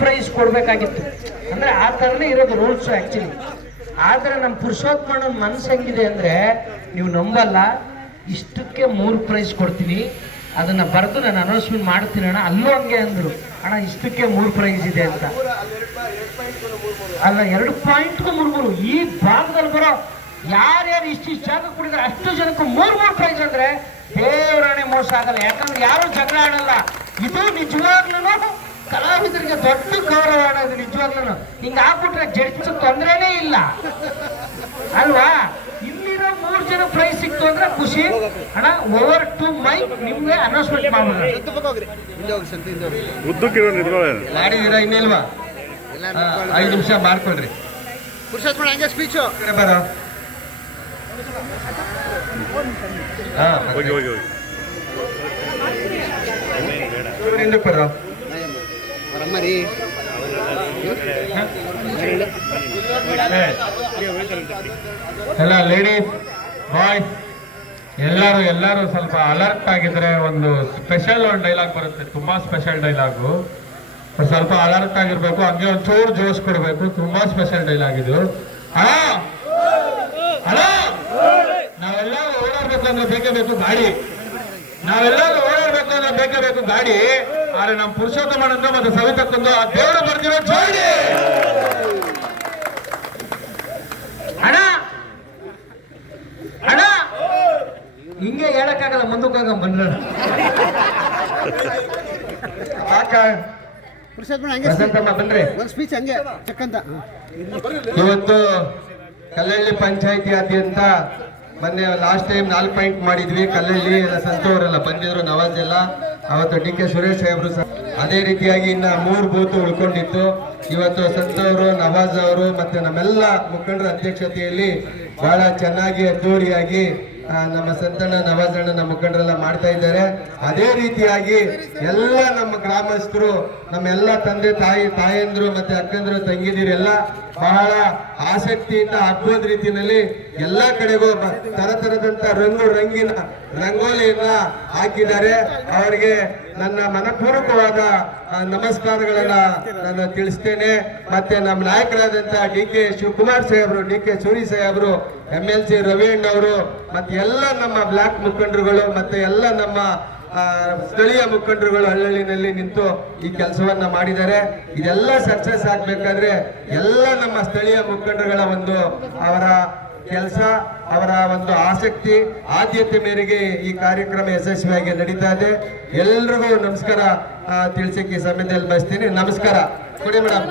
Price ಕೊಡ್ಬೇಕಾಗಿತ್ತು. ಅಂದ್ರೆ ಆ ಥರನೇ ಇರೋದು ರೂಲ್ಸ್ ಆ್ಯಕ್ಚುಲಿ. ಆದರೆ ನಮ್ಮ ಪುರುಷೋತ್ತಮಣ್ಣನ ಮನಸ್ಸು ಹೆಂಗಿದೆ ಅಂದರೆ, ನೀವು ನಂಬಲ್ಲ, ಇಷ್ಟಕ್ಕೆ 3 ಪ್ರೈಸ್ ಕೊಡ್ತೀನಿ, ಅದನ್ನು ಬರೆದು ನಾನು ಅನೌನ್ಸ್ಮೆಂಟ್ ಮಾಡ್ತೀನಿ ಅಣ್ಣ. ಅಲ್ಲೂ ಹಂಗೆ ಅಂದರು, ಅಣ್ಣ ಇಷ್ಟಕ್ಕೆ 3 ಪ್ರೈಸ್ ಇದೆ ಅಂತ. ಅಲ್ಲ, 2 ಪಾಯಿಂಟ್ಗೂ 3 ಈ ಭಾಗದಲ್ಲಿ ಬರೋ ಯಾರ್ಯಾರು ಇಷ್ಟಿಷ್ಟು ಜಾಗ ಕೊಡಿದ್ರೆ ಅಷ್ಟು ಜನಕ್ಕೂ 3 ಪ್ರೈಸ್ ಅಂದರೆ ದೇವರಾಣೆ ಮೋಸ ಆಗಲ್ಲ. ಯಾಕಂದ್ರೆ ಯಾರು ಜಗಳ ಆಡಲ್ಲ. ಇದು ನಿಜವಾಗ್ಲೂ ಕಲಾವಿದರಿಗೆ ದೊಡ್ಡ ಗೌರವ ಅನ್ನೋದು. ನಿಜವಾಗ್ಲೂ ಹಿಂಗೆ ಆಗ್ಬಿಟ್ರೆ ಜಡ್ಜ್ ತೊಂದರೆನೇ ಇಲ್ಲ ಅಲ್ವಾ. ಇಲ್ಲಿರೋ 3 ಜನ ಪ್ರೈಸ್ ಸಿಕ್ತು ಅಂದ್ರೆ ಖುಷಿ ಅಣ್ಣ. ಓವರ್ ಟು ಮೈಕ್ ನಿಮ್ಗೆ ಅನೌನ್ಸ್ಮೆಂಟ್ ಮಾಡ್ಬಿಡ್ರಿ. ಇನ್ನಿಲ್ವಾ 5 ನಿಮಿಷ ಮಾಡ್ಕೊಳ್ರಿ. ಹಂಗೆ ಸ್ಪೀಚು ಬರ ಬರ ಎಲ್ಲ ಲೇಡೀಸ್ ಬಾಯ್ಸ್ ಎಲ್ಲರೂ ಸ್ವಲ್ಪ ಅಲರ್ಟ್ ಆಗಿದ್ರೆ ಒಂದು ಸ್ಪೆಷಲ್ ಡೈಲಾಗ್ ಬರುತ್ತೆ, ತುಂಬಾ ಸ್ಪೆಷಲ್ ಡೈಲಾಗು. ಸ್ವಲ್ಪ ಅಲರ್ಟ್ ಆಗಿರ್ಬೇಕು, ಹಂಗೆ ಒಂಚೂರು ಜೋಶ್ ಕೊಡ್ಬೇಕು. ತುಂಬಾ ಸ್ಪೆಷಲ್ ಡೈಲಾಗ್ ಇದು. ನಾವೆಲ್ಲ ಓಡಾಡ್ಬೇಕು ಅಂದ್ರೆ ಬೇಕೇ ಬೇಕು ಗಾಡಿ. ಆದ್ರೆ ನಮ್ಮ ಪುರುಷೋತ್ತಮಣ್ಣ ಮತ್ತೆ ಸವಿತಕ್ಕೊಂದು ಆ ದೇವರು ಬರ್ತಿರೋ ಜೋಡಿ ಅಣ್ಣ ಹಿಂಗೆ ಹೇಳಕ್ಕಾಗಲ್ಲ, ಮುಂದಕ್ಕಾಗ ಬಂದ್ರ ಬನ್ರಿ. ಸ್ಪೀಚ್ ಹಂಗೆ ಚಕ್ಕಂತ. ಇವತ್ತು ಕಲ್ಲಳ್ಳಿ ಪಂಚಾಯಿತಿಯಾದ್ಯಂತ ಮೊನ್ನೆ ಲಾಸ್ಟ್ ಟೈಮ್ 4 ಪಾಯಿಂಟ್ ಮಾಡಿದ್ವಿ. ಕಲ್ಲಳ್ಳಿ ಎಲ್ಲ ಸಂತೋರೆಲ್ಲ ಬಂದಿದ್ರು, ನವಾಜ್ ಎಲ್ಲ. ಅವತ್ತು ಡಿ.ಕೆ. ಸುರೇಶ್ ಸಾಹೇಬ್ರು ಅದೇ ರೀತಿಯಾಗಿ ಇನ್ನ 3 ಬೂತ್ ಉಳ್ಕೊಂಡಿತ್ತು. ಇವತ್ತು ಸಂತೋರು, ನವಾಜ್ ಅವರು ಮತ್ತೆ ನಮ್ಮೆಲ್ಲ ಮುಖಂಡರ ಅಧ್ಯಕ್ಷತೆಯಲ್ಲಿ ಬಹಳ ಚೆನ್ನಾಗಿ ಅದ್ದೂರಿಯಾಗಿ ನಮ್ಮ ಸಂತಣ್ಣ, ನವಾಜಣ್ಣ, ನಮ್ಮ ಮುಖಂಡರೆಲ್ಲ ಮಾಡ್ತಾ ಇದ್ದಾರೆ. ಅದೇ ರೀತಿಯಾಗಿ ಎಲ್ಲ ನಮ್ಮ ಗ್ರಾಮಸ್ಥರು, ನಮ್ಮೆಲ್ಲ ತಂದೆ ತಾಯಂದ್ರು ಮತ್ತೆ ಅಕ್ಕಂದ್ರು, ತಂಗಿದಿರೆಲ್ಲ ಬಹಳ ಆಸಕ್ತಿಯಿಂದ ಹಬ್ಬದ ರೀತಿಯಲ್ಲಿ ಎಲ್ಲ ಕಡೆಗೂ ತರತರದಂತ ರಂಗಿನ ರಂಗೋಲಿಯನ್ನ ಹಾಕಿದ್ದಾರೆ. ಅವರಿಗೆ ನನ್ನ ಮನಪೂರ್ವಕವಾದ ನಮಸ್ಕಾರಗಳನ್ನ ನಾನು ತಿಳಿಸ್ತೇನೆ. ಮತ್ತೆ ನಮ್ಮ ನಾಯಕರಾದಂತ ಡಿ.ಕೆ. ಶಿವಕುಮಾರ್ ಸಾಹೇಬರು, ಡಿ.ಕೆ. ಸೂರಿ ಸಾಹೇಬರು, MLC ರವೀಣ್ ಅವರು, ಮತ್ತೆ ಎಲ್ಲ ನಮ್ಮ ಬ್ಲಾಕ್ ಮುಖಂಡರುಗಳು, ಮತ್ತೆ ಎಲ್ಲ ನಮ್ಮ ಸ್ಥಳೀಯ ಮುಖಂಡರುಗಳು ಹಳ್ಳಿನಲ್ಲಿ ನಿಂತು ಈ ಕೆಲಸವನ್ನ ಮಾಡಿದ್ದಾರೆ. ಇದೆಲ್ಲ ಸಕ್ಸಸ್ ಆಗ್ಬೇಕಾದ್ರೆ ಎಲ್ಲ ನಮ್ಮ ಸ್ಥಳೀಯ ಮುಖಂಡರುಗಳ ಅವರ ಕೆಲಸ, ಅವರ ಆಸಕ್ತಿ, ಆದ್ಯತೆ ಮೇರೆಗೆ ಈ ಕಾರ್ಯಕ್ರಮ ಯಶಸ್ವಿಯಾಗಿ ನಡೀತಾ ಇದೆ. ಎಲ್ರಿಗೂ ನಮಸ್ಕಾರ ತಿಳಿಸಕ್ಕೆ ಈ ಸಮಯದಲ್ಲಿ ಬಯಸ್ತೀನಿ. ನಮಸ್ಕಾರ ಕೊಡಿ ಮೇಡಮ್.